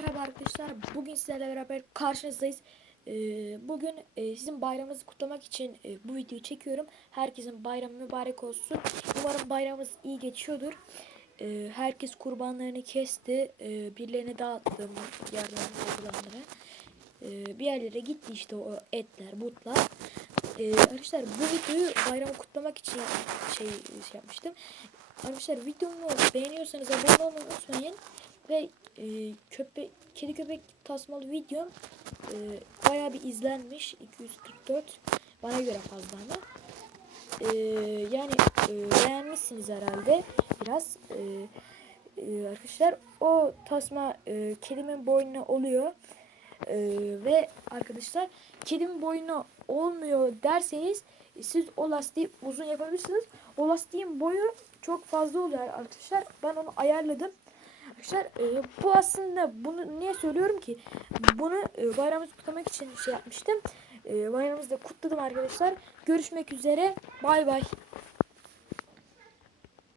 Merhaba arkadaşlar. Bugün sizlerle beraber karşınızdayız. Ee, bugün e, sizin bayramınızı kutlamak için e, bu videoyu çekiyorum. Herkesin bayramı mübarek olsun. Umarım bayramımız iyi geçiyordur. Ee, herkes kurbanlarını kesti. Ee, birilerine dağıttım olanlara. Ee, bir yerlere gitti işte o etler, butlar. Arkadaşlar bu videoyu bayramı kutlamak için şey, şey yapmıştım. Arkadaşlar videomu beğeniyorsanız abone olmayı unutmayın. Ve e, köpek, kedi köpek tasmalı videom e, bayağı bir izlenmiş. 244 bana göre fazla ama. E, yani e, beğenmişsiniz herhalde biraz. E, e, arkadaşlar o tasma e, kedimin boynuna oluyor. E, ve arkadaşlar kedimin boyuna olmuyor derseniz siz o lastiği uzun yapabilirsiniz. O lastiğin boyu çok fazla oluyor arkadaşlar. Ben onu ayarladım. Arkadaşlar e, bu aslında bunu niye söylüyorum ki? Bunu e, bayramımızı kutlamak için şey yapmıştım. E, bayramımızı da kutladım arkadaşlar. Görüşmek üzere. Bay bay.